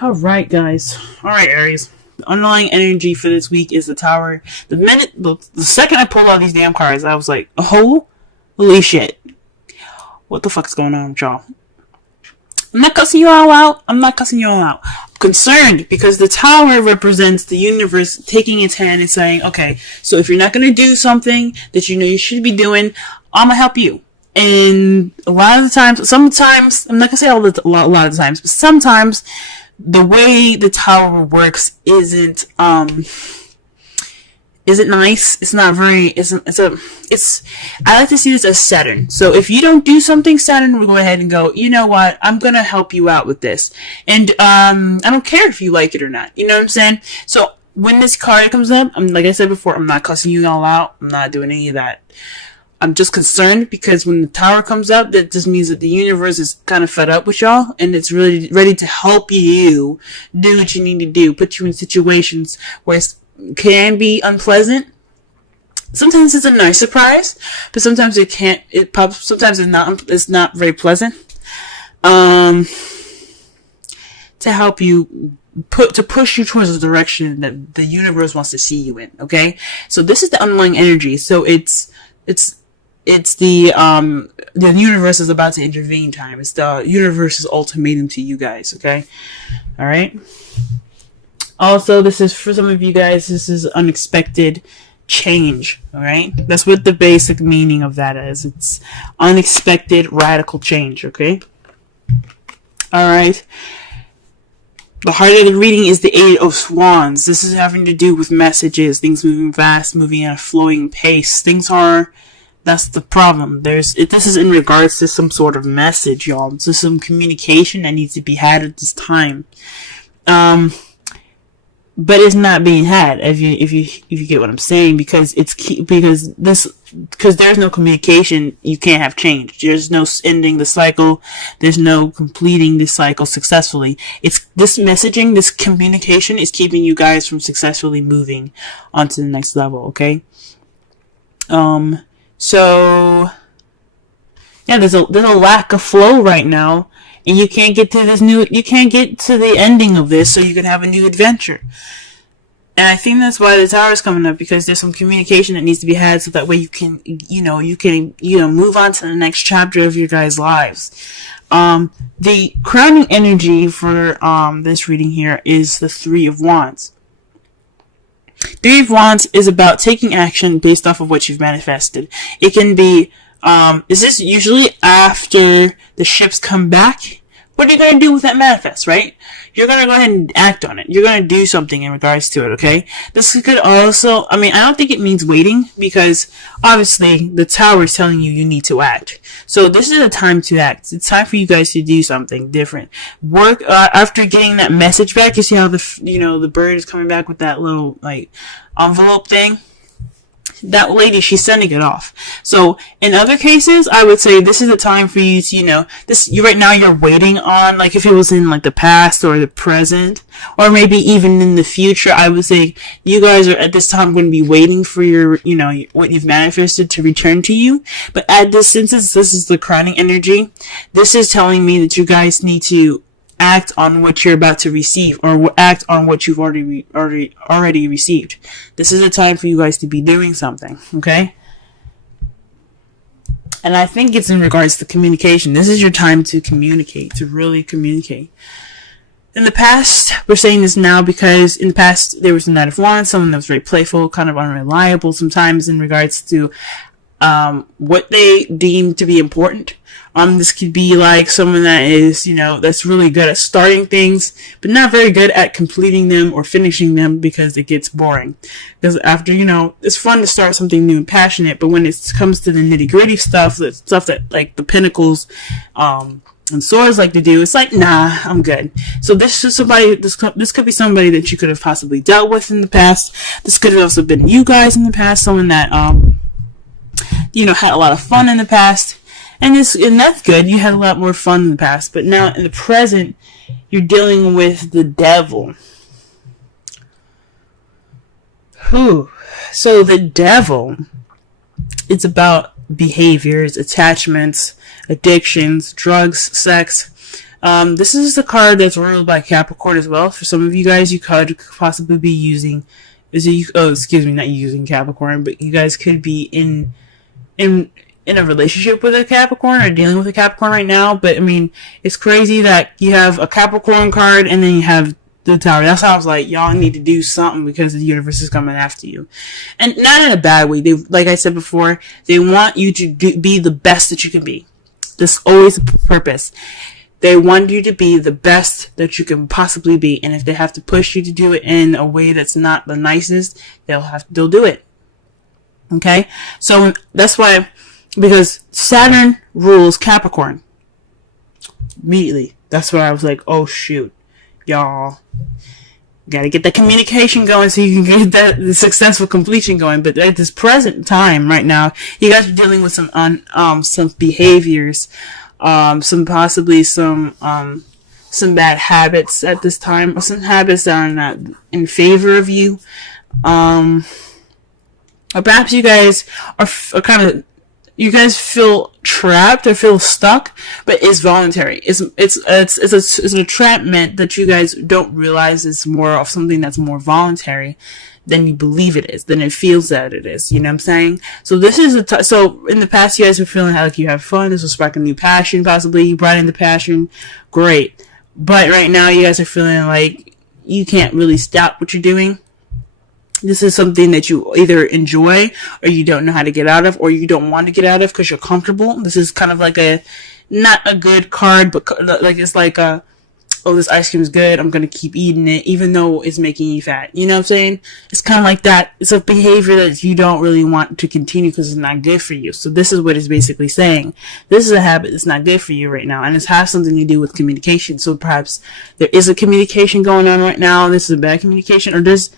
Alright, guys. Alright, Aries. The underlying energy for this week is the Tower. The second I pulled out these damn cards, I was like, holy shit. What the fuck is going on with y'all? I'm not cussing you all out. I'm concerned because the Tower represents the universe taking its hand and saying, okay, so if you're not going to do something that you know you should be doing, I'm going to help you. And a lot of the times, sometimes, I'm not going to say a lot of the times, but sometimes the way the Tower works isn't nice. It's not very, I like to see this as Saturn. So if you don't do something, Saturn will go ahead and go, you know what, I'm gonna help you out with this. And, I don't care if you like it or not. You know what I'm saying? So when this card comes up, like I said before, I'm not cussing you all out. I'm not doing any of that. I'm just concerned because when the Tower comes up, that just means that the universe is kind of fed up with y'all and it's really ready to help you do what you need to do, put you in situations where it can be unpleasant. Sometimes it's a nice surprise, but sometimes sometimes it's not very pleasant. To help you to push you towards the direction that the universe wants to see you in, okay? So this is the underlying energy. So it's the universe is about to intervene time. It's the universe's ultimatum to you guys, okay? Alright? Also, this is, for some of you guys, this is unexpected change, alright? That's what the basic meaning of that is. It's unexpected radical change, okay? Alright? The heart of the reading is the Eight of Swands. This is having to do with messages, things moving fast, moving at a flowing pace. That's the problem. This is in regards to some sort of message, y'all. This is some communication that needs to be had at this time. But it's not being had, if you get what I'm saying, because because there's no communication, you can't have change. There's no ending the cycle. There's no completing the cycle successfully. It's this messaging, this communication is keeping you guys from successfully moving on to the next level, okay? So yeah, there's a lack of flow right now, and you can't get to the ending of this so you can have a new adventure. And I think that's why the Tower is coming up, because there's some communication that needs to be had so that way you can move on to the next chapter of your guys' lives. The crowning energy for this reading here is the Three of Wands. Three of Wands is about taking action based off of what you've manifested. It can be, is this usually after the ships come back? What are you going to do with that manifest, right? You're going to go ahead and act on it. You're going to do something in regards to it, okay? This could also, I don't think it means waiting, because obviously the Tower is telling you need to act. So this is a time to act. It's time for you guys to do something different. Work, after getting that message back, you see how the bird is coming back with that little, envelope thing? That lady, she's sending it off. So in other cases, I would say this is a time for you to, right now you're waiting on, if it was in the past or the present, or maybe even in the future, I would say you guys are at this time going to be waiting for your, what you've manifested to return to you. But since this is the crowning energy, this is telling me that you guys need to act on what you're about to receive, or act on what you've already received. This is a time for you guys to be doing something, okay? And I think it's in regards to communication. This is your time to communicate, to really communicate. In the past, we're saying this now because in the past there was the Knight of Wands, someone that was very playful, kind of unreliable sometimes in regards to what they deem to be important. This could be someone that is, that's really good at starting things, but not very good at completing them or finishing them, because it gets boring. Because after, it's fun to start something new and passionate, but when it comes to the nitty gritty stuff, the stuff that the Pentacles, and Swords like to do, it's nah, I'm good. So this is somebody, this could be somebody that you could have possibly dealt with in the past. This could have also been you guys in the past, someone that, had a lot of fun in the past. And that's good. You had a lot more fun in the past. But now, in the present, you're dealing with the devil. So the devil, it's about behaviors, attachments, addictions, drugs, sex, This is a card that's ruled by Capricorn as well. For some of you guys, you could possibly be using, not using Capricorn, but you guys could be in a relationship with a Capricorn or dealing with a Capricorn right now. But I mean, it's crazy that you have a Capricorn card and then you have the Tower. That's how I was like, y'all need to do something because the universe is coming after you, and not in a bad way. They, like I said before, they want you to be the best that you can be. That's always the purpose. They want you to be the best that you can possibly be, and if they have to push you to do it in a way that's not the nicest, they'll do it. Okay, so that's why, because Saturn rules Capricorn. Immediately, that's why I was like, oh shoot, y'all gotta get the communication going so you can get the successful completion going. But at this present time right now, you guys are dealing with some behaviors, some bad habits at this time, or some habits that are not in favor of you, or perhaps you guys are kind of, you guys feel trapped or feel stuck, but it's voluntary. It's an entrapment that you guys don't realize is more of something that's more voluntary than you believe it is, than it feels that it is. You know what I'm saying? So this is so in the past, you guys were feeling like you have fun. This will spark a new passion, possibly. You brought in the passion. Great. But right now, you guys are feeling like you can't really stop what you're doing. This is something that you either enjoy or you don't know how to get out of, or you don't want to get out of because you're comfortable. This is kind of like not a good card, but like it's like oh, this ice cream is good, I'm going to keep eating it, even though it's making you fat. You know what I'm saying? It's kind of like that. It's a behavior that you don't really want to continue because it's not good for you. So this is what it's basically saying. This is a habit that's not good for you right now, and it has something to do with communication. So perhaps there is a communication going on right now. This is a bad communication, or there's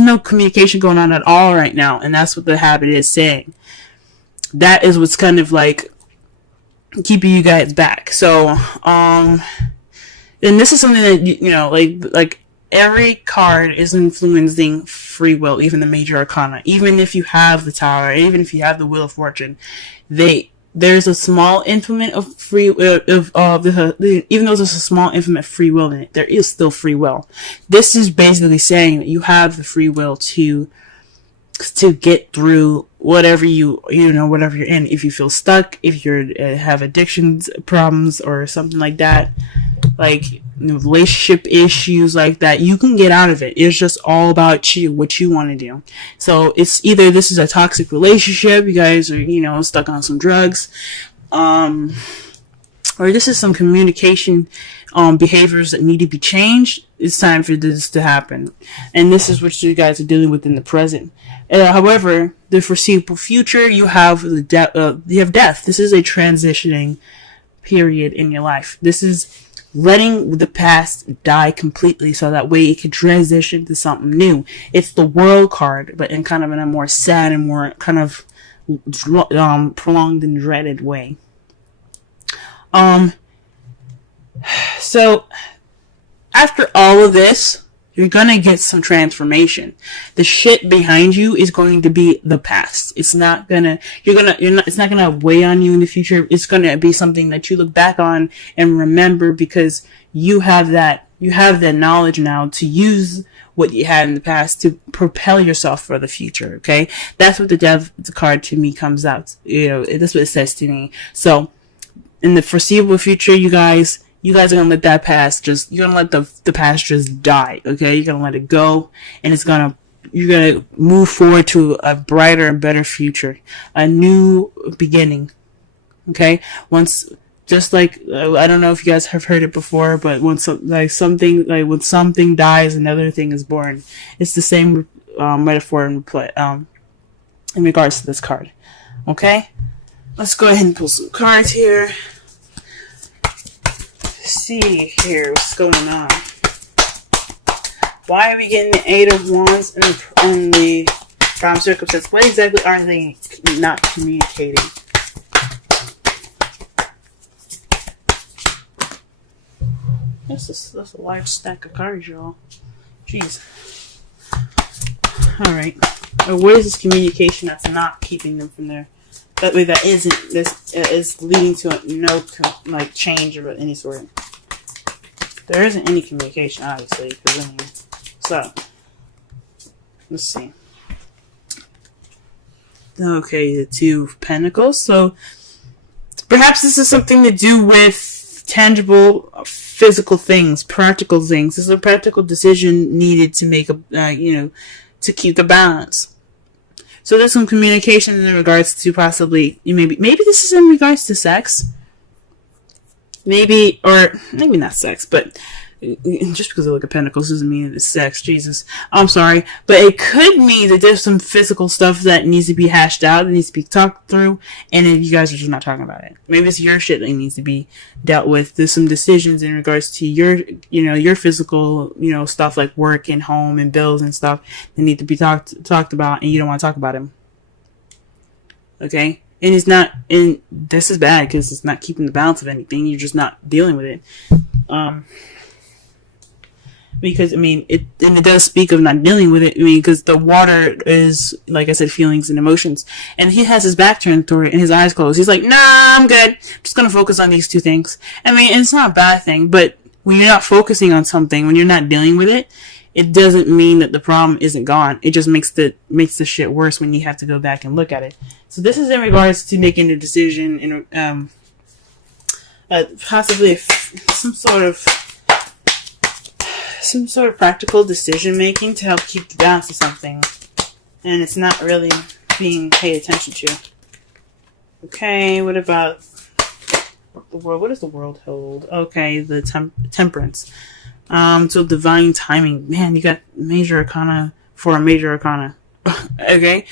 no communication going on at all right now, and that's what the habit is saying. That is what's kind of like keeping you guys back. So, and this is something that, you know, like every card is influencing free will, even the major arcana. Even if you have the Tower, even if you have the Wheel of Fortune, there's a small implement of free will, even though there's a small implement free will in it, there is still free will. This is basically saying that you have the free will to get through whatever whatever you're in. If you feel stuck, if you have addictions problems or something like that, like relationship issues like that, you can get out of it. It's just all about you, what you want to do. So it's either this is a toxic relationship, you guys are, stuck on some drugs, or this is some communication behaviors that need to be changed. It's time for this to happen. And this is what you guys are dealing with in the present. However, the foreseeable future, you have death. This is a transitioning period in your life. This is letting the past die completely so that way it can transition to something new. It's the World card, but in kind of in a more sad and more kind of prolonged and dreaded way. So after all of this, you're gonna get some transformation. The shit behind you is going to be the past. It's not gonna weigh on you in the future. It's gonna be something that you look back on and remember, because you have that knowledge now to use what you had in the past to propel yourself for the future. Okay, that's what the Death card to me comes out. That's what it says to me. So in the foreseeable future, you guys are gonna let that past you're gonna let the past just die, okay? You're gonna let it go, and you're gonna move forward to a brighter and better future, a new beginning, okay? Just like, I don't know if you guys have heard it before, but when something dies, another thing is born. It's the same metaphor in regards to this card, okay? Let's go ahead and pull some cards here. See here what's going on. Why are we getting the Eight of Wands and the Prime Circumstance? What exactly are they not communicating? That's a large stack of cards, y'all. Jeez. Alright. What is this communication that's not keeping them from there? That way, that is leading to no change of any sort. There isn't any communication, obviously. So, let's see. Okay, the Two of Pentacles. So, perhaps this is something to do with tangible, physical things, practical things. This is a practical decision needed to make to keep the balance. So there's some communication in regards to possibly, maybe this is in regards to sex. Maybe not sex, but just because I look at pentacles doesn't mean it's sex. Jesus. I'm sorry. But it could mean that there's some physical stuff that needs to be hashed out, that needs to be talked through, and if you guys are just not talking about it. Maybe it's your shit that needs to be dealt with. There's some decisions in regards to your physical, stuff like work and home and bills and stuff that need to be talked about, and you don't want to talk about them. Okay? And this is bad because it's not keeping the balance of anything. You're just not dealing with it. Because, it does speak of not dealing with it. Because the water is, like I said, feelings and emotions. And he has his back turned toward it and his eyes closed. He's like, nah, I'm good. I'm just going to focus on these two things. It's not a bad thing, but when you're not focusing on something, when you're not dealing with it, it doesn't mean that the problem isn't gone. It just makes the shit worse when you have to go back and look at it. So this is in regards to making a decision in, possibly some sort of practical decision making to help keep the balance of something, and it's not really being paid attention to. Okay, what about the world? What does the world hold? Okay, the temperance. So divine timing. Man, you got major arcana for a major arcana. Okay,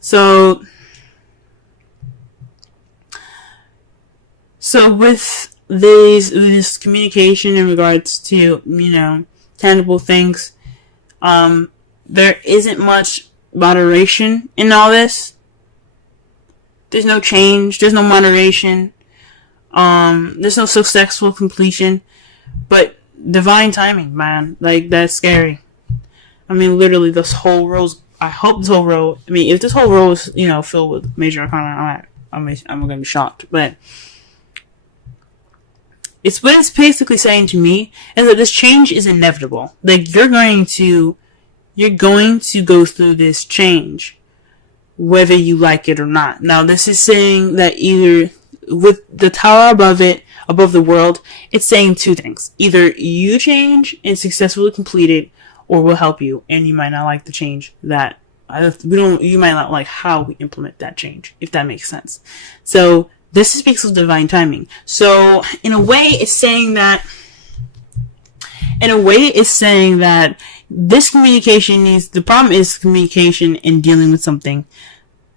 so with this communication in regards to, tangible things, there isn't much moderation in all this. There's no change, there's no moderation, there's no successful completion, but divine timing, man, like, that's scary. Literally, this whole row's, I hope this whole row, if this whole row is, filled with major arcana, I'm gonna be shocked, but it's what it's basically saying to me is that this change is inevitable. Like, you're going to go through this change, whether you like it or not. Now, this is saying that either with the tower above the world, it's saying two things. Either you change and successfully complete it, or we'll help you, and you might not like the change that you might not like how we implement that change, if that makes sense. So, this speaks of divine timing. So, in a way, it's saying that this communication the problem is communication and dealing with something,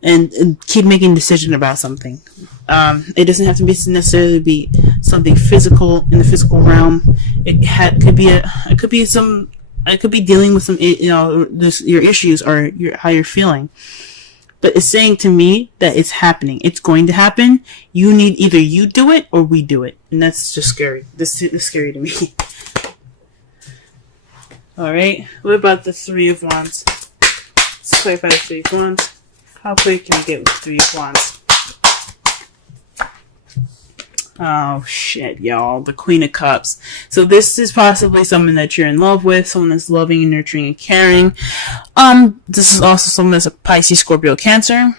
and keep making decisions about something. It doesn't have to necessarily be something physical in the physical realm. It could be dealing with some, your issues or how you're feeling. But it's saying to me that it's happening. It's going to happen. Either you do it or we do it. And that's just scary. This is scary to me. Alright. What about the Three of Wands? Let's clarify the Three of Wands. How quick can I get with the Three of Wands? Oh, shit, y'all. The Queen of Cups. So this is possibly someone that you're in love with, someone that's loving and nurturing and caring. This is also someone that's a Pisces, Scorpio, Cancer.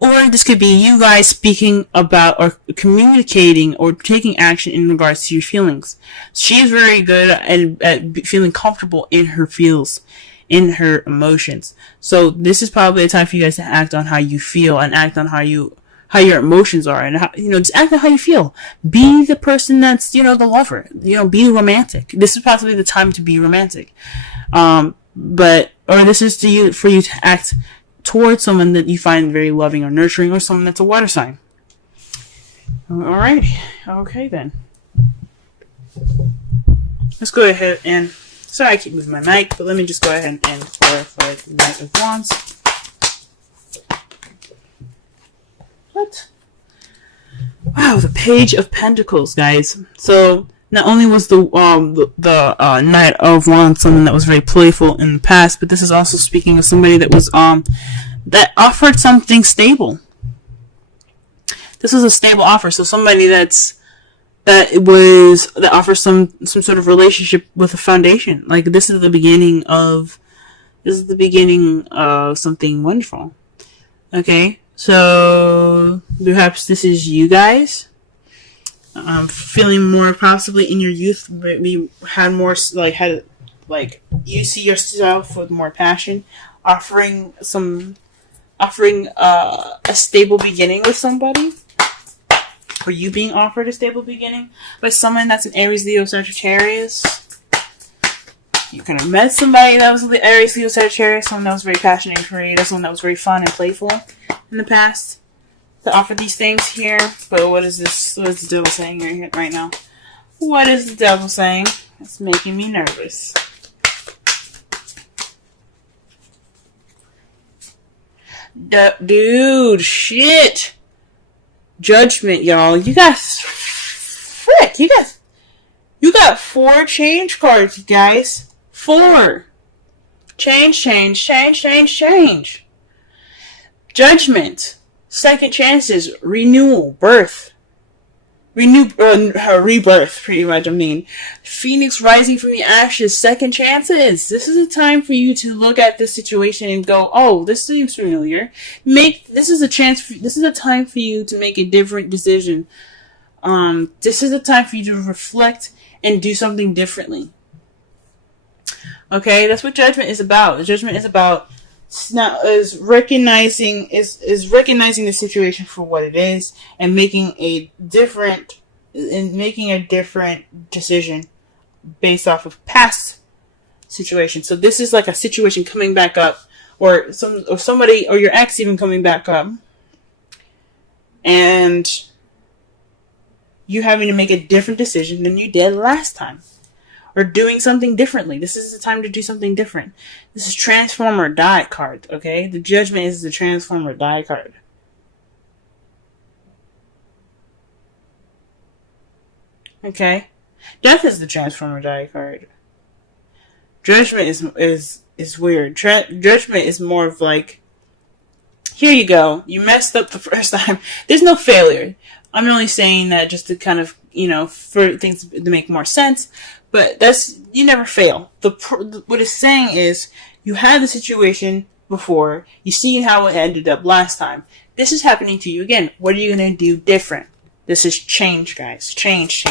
Or this could be you guys speaking about or communicating or taking action in regards to your feelings. She's very good at feeling comfortable in her feels, in her emotions. So this is probably a time for you guys to act on how you feel and act on how your emotions are, and how, just act on how you feel. Be the person that's, the lover. Be romantic. This is possibly the time to be romantic. Or this is for you to act towards someone that you find very loving or nurturing, or someone that's a water sign. Alrighty. Okay then. Let's go ahead and, sorry I keep moving my mic, but let me just go ahead and clarify the Knight of Wands. What? Wow, the Page of Pentacles, guys. So, not only was the Knight of Wands someone that was very playful in the past, but this is also speaking of somebody that was that offered something stable. This was a stable offer, so somebody that's that offers some sort of relationship with a foundation. Like this is the beginning of something wonderful. Okay, so perhaps this is you guys. Feeling more possibly in your youth, maybe you see yourself with more passion, offering a stable beginning with somebody, or you being offered a stable beginning by someone that's an Aries, Leo, Sagittarius. You kind of met somebody that was the Aries, Leo, Sagittarius, someone that was very passionate and creative, someone that was very fun and playful in the past, to offer these things here. But what is this? What is the devil saying right now? What is the devil saying? It's making me nervous. Dude, shit. Judgment, y'all. You got 4 change cards, you guys. 4. Change. Judgment. Second chances. Renewal. Rebirth, pretty much. I mean, Phoenix rising from the ashes. Second chances. This is a time for you to look at this situation and go, "Oh, this seems familiar." This is a time for you to make a different decision. This is a time for you to reflect and do something differently. Okay, that's what judgment is about. Judgment is about recognizing the situation for what it is and making a different decision based off of past situations. So this is like a situation coming back up, or somebody or your ex even coming back up, and you having to make a different decision than you did last time. Or doing something differently. This is the time to do something different. This is Transform or Die card, okay? The Judgment is the Transform or Die card. Okay? Death is the Transform or Die card. Judgment is weird. Judgment is more of like, here you go. You messed up the first time. There's no failure. I'm only saying that just to kind of, for things to make more sense. But you never fail. What it's saying is, you had the situation before, you see how it ended up last time. This is happening to you again. What are you going to do different? This is change, guys. Change.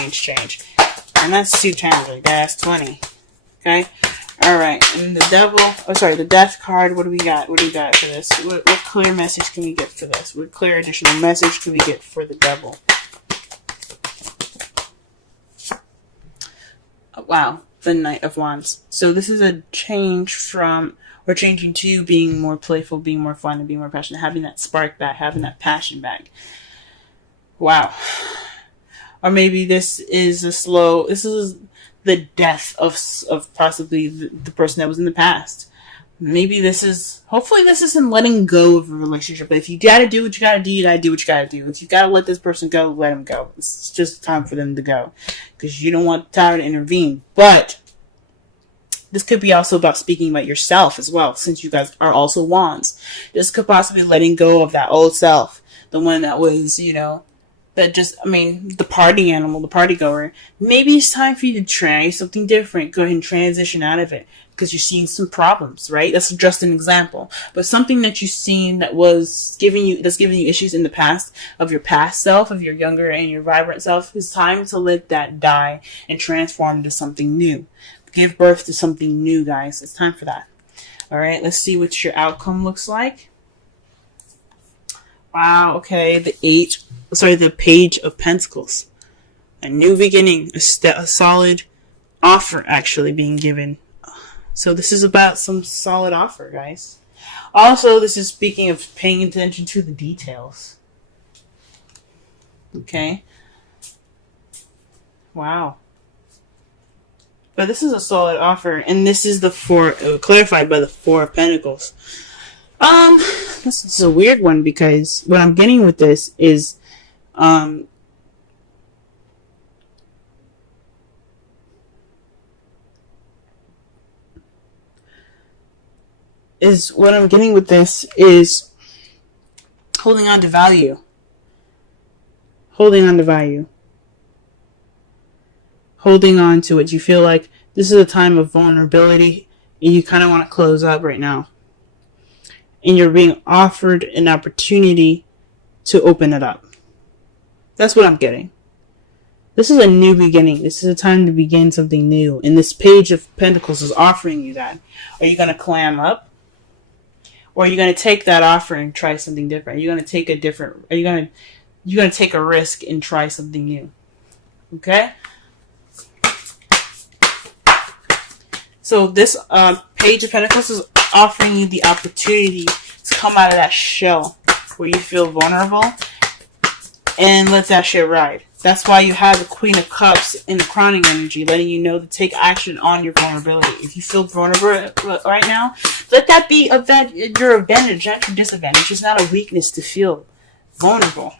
And that's 2 times, like that's 20. Okay? Alright, and the Death card, what do we got? For this? What clear message can we get for this? What clear additional message can we get for the Devil? Wow, the Knight of Wands. So this is a change we're changing to being more playful, being more fun, and being more passionate, having that spark back, having that passion back. Wow. Or maybe this is the death of possibly the person that was in the past. Maybe hopefully this isn't letting go of a relationship. But if you gotta do what you gotta do, you gotta do what you gotta do. If you gotta let this person go, let them go. It's just time for them to go. Because you don't want time to intervene. But this could be also about speaking about yourself as well, since you guys are also wands. This could possibly letting go of that old self. The one that was, the party animal, the party goer. Maybe it's time for you to try something different. Go ahead and transition out of it. Because you're seeing some problems, right? That's just an example. But something that you've seen that's giving you issues in the past, of your past self, of your younger and your vibrant self, it's time to let that die and transform into something new. Give birth to something new, guys. It's time for that. Alright, let's see what your outcome looks like. Wow, okay. The Page of Pentacles. A new beginning. A solid offer actually being given. So this is about some solid offer, guys. Also, this is speaking of paying attention to the details. Okay. Wow. But this is a solid offer, and this is clarified by the 4 of Pentacles. This is a weird one, because what I'm getting with this is, holding on to value. holding on to it. You feel like this is a time of vulnerability and you kind of want to close up right now. And you're being offered an opportunity to open it up. That's what I'm getting. This is a new beginning. This is a time to begin something new. And this Page of Pentacles is offering you that. Are you going to clam up? Or are you going to take that offer and try something different? Are you going to take you're going to take a risk and try something new? Okay? So this Page of Pentacles is offering you the opportunity to come out of that shell where you feel vulnerable and let that shit ride. That's why you have the Queen of Cups in the crowning energy, letting you know to take action on your vulnerability. If you feel vulnerable right now, let that be your advantage, not your disadvantage. It's not a weakness to feel vulnerable.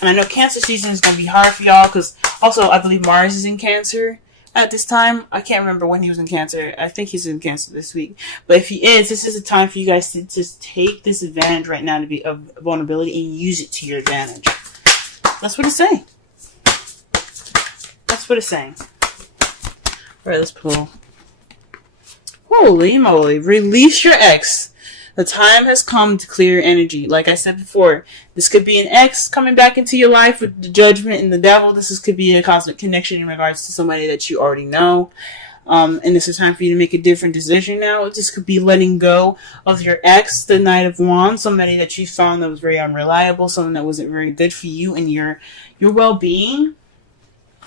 And I know Cancer season is going to be hard for y'all because also I believe Mars is in Cancer at this time. I can't remember when he was in Cancer. I think he's in Cancer this week. But if he is, this is a time for you guys to just take this advantage right now to be of vulnerability and use it to your advantage. That's what it's saying. That's what it's saying. Alright, let's pull. Holy moly. Release your ex. The time has come to clear energy. Like I said before, this could be an ex coming back into your life with the Judgment and the Devil. Could be a cosmic connection in regards to somebody that you already know. And this is time for you to make a different decision now. This could be letting go of your ex, the Knight of Wands, somebody that you found that was very unreliable, someone that wasn't very good for you and your well-being.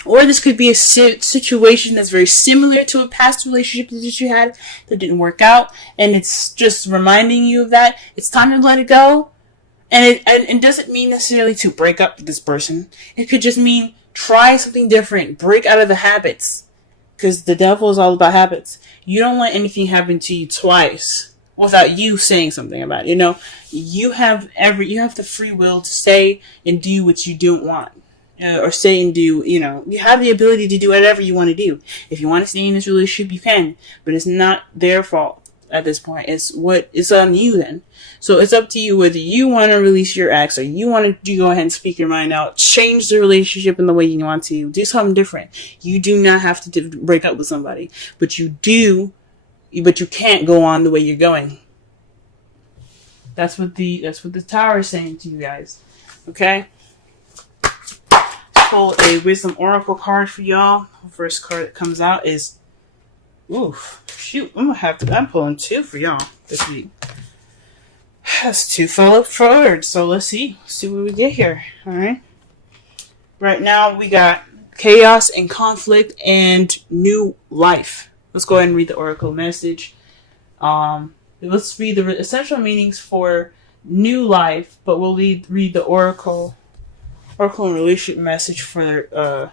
Or this could be a situation that's very similar to a past relationship that you had that didn't work out. And it's just reminding you of that. It's time to let it go. And it doesn't mean necessarily to break up with this person. It could just mean try something different. Break out of the habits. Because the Devil is all about habits. You don't let anything happen to you twice without you saying something about it. You know, you have the free will to say and do what you don't want. Or say and do, you have the ability to do whatever you want to do. If you want to stay in this relationship, you can. But it's not their fault at this point. It's on you then. So it's up to you whether you want to release your ex or you want to go ahead and speak your mind out. Change the relationship in the way you want to. Do something different. You do not have to break up with somebody. But you can't go on the way you're going. That's what the Tower is saying to you guys. Okay? Pull a Wisdom Oracle card for y'all. First card that comes out is, I'm pulling two for y'all this week. That's two fell up forward. So let's see what we get here. All right. Right now we got chaos and conflict and new life. Let's go ahead and read the Oracle message. Let's read the essential meanings for new life, but we'll read the Oracle and relationship message for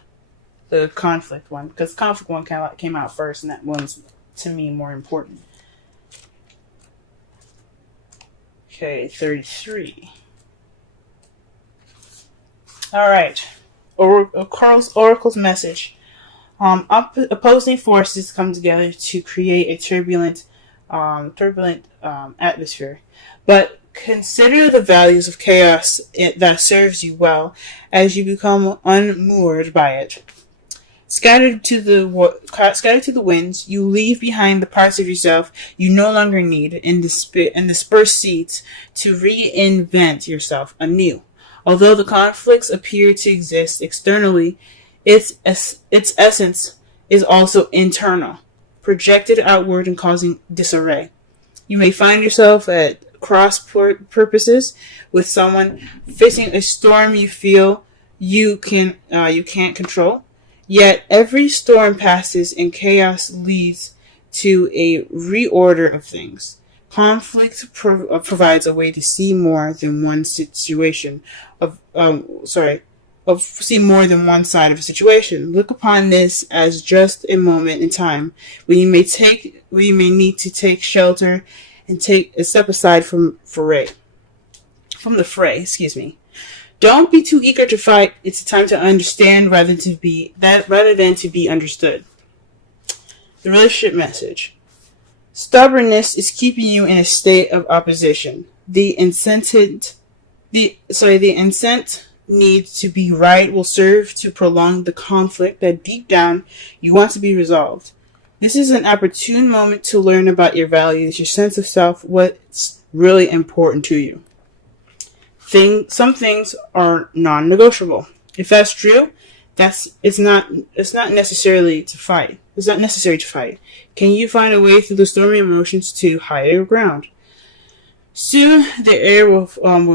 the conflict one, because the conflict one came out first, and that one's to me more important. Okay, 33. All right, Oracle's message. Opposing forces come together to create a turbulent atmosphere, but consider the values of chaos that serves you well as you become unmoored by it. Scattered to the winds, you leave behind the parts of yourself you no longer need and disperse seeds to reinvent yourself anew. Although the conflicts appear to exist externally, its essence is also internal, projected outward and causing disarray. You may find yourself at cross purposes with someone facing a storm you feel you can't control. Yet every storm passes and chaos leads to a reorder of things. Conflict provides a way to see more than one situation see more than one side of a situation. Look upon this as just a moment in time when you may need to take shelter and take a step aside from the fray. Don't be too eager to fight. It's a time to understand rather than to be understood. The relationship message. Stubbornness is keeping you in a state of opposition. The need to be right will serve to prolong the conflict that deep down you want to be resolved. This is an opportune moment to learn about your values, your sense of self, what's really important to you. Some things are non-negotiable. If that's true, it's not necessarily to fight. It's not necessary to fight. Can you find a way through the stormy emotions to higher ground? Soon the air will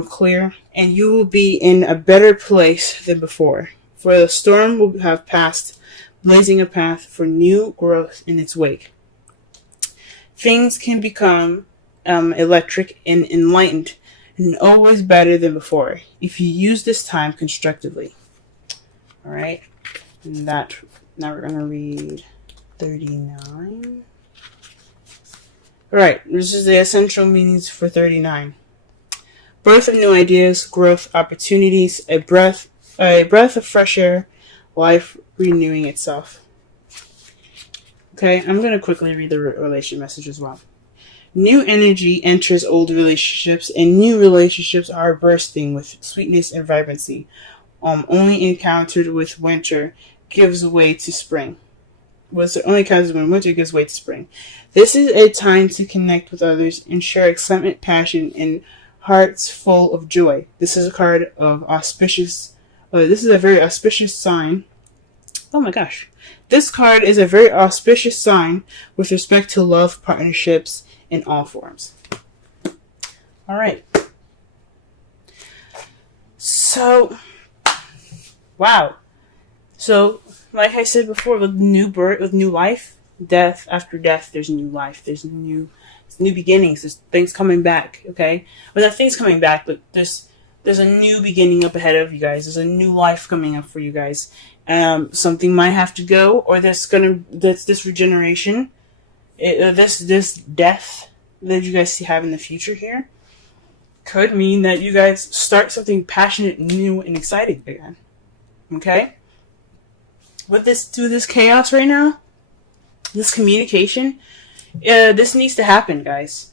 clear, and you will be in a better place than before. For the storm will have passed, blazing a path for new growth in its wake. Things can become electric and enlightened, and always better than before, if you use this time constructively. Alright, and now we're going to read 39. Alright, this is the essential meanings for 39. Birth of new ideas, growth, opportunities, a breath of fresh air, life renewing itself. Okay, I'm going to quickly read the relation message as well. New energy enters old relationships, and new relationships are bursting with sweetness and vibrancy. Only encountered with winter gives way to spring. Only encountered when winter gives way to spring. This is a time to connect with others and share excitement, passion, and hearts full of joy. This is a card of auspicious. This is a very auspicious sign. Oh my gosh. This card is a very auspicious sign with respect to love, partnerships, in all forms. Alright. So, wow. So, like I said before, with new birth, with new life, death after death, there's new life. There's new beginnings. There's things coming back, okay? Well, not things coming back, but there's a new beginning up ahead of you guys. There's a new life coming up for you guys. Something might have to go, or that's this regeneration, this death that you guys have in the future here could mean that you guys start something passionate, new, and exciting again. Okay? With this chaos right now, this communication, this needs to happen, guys.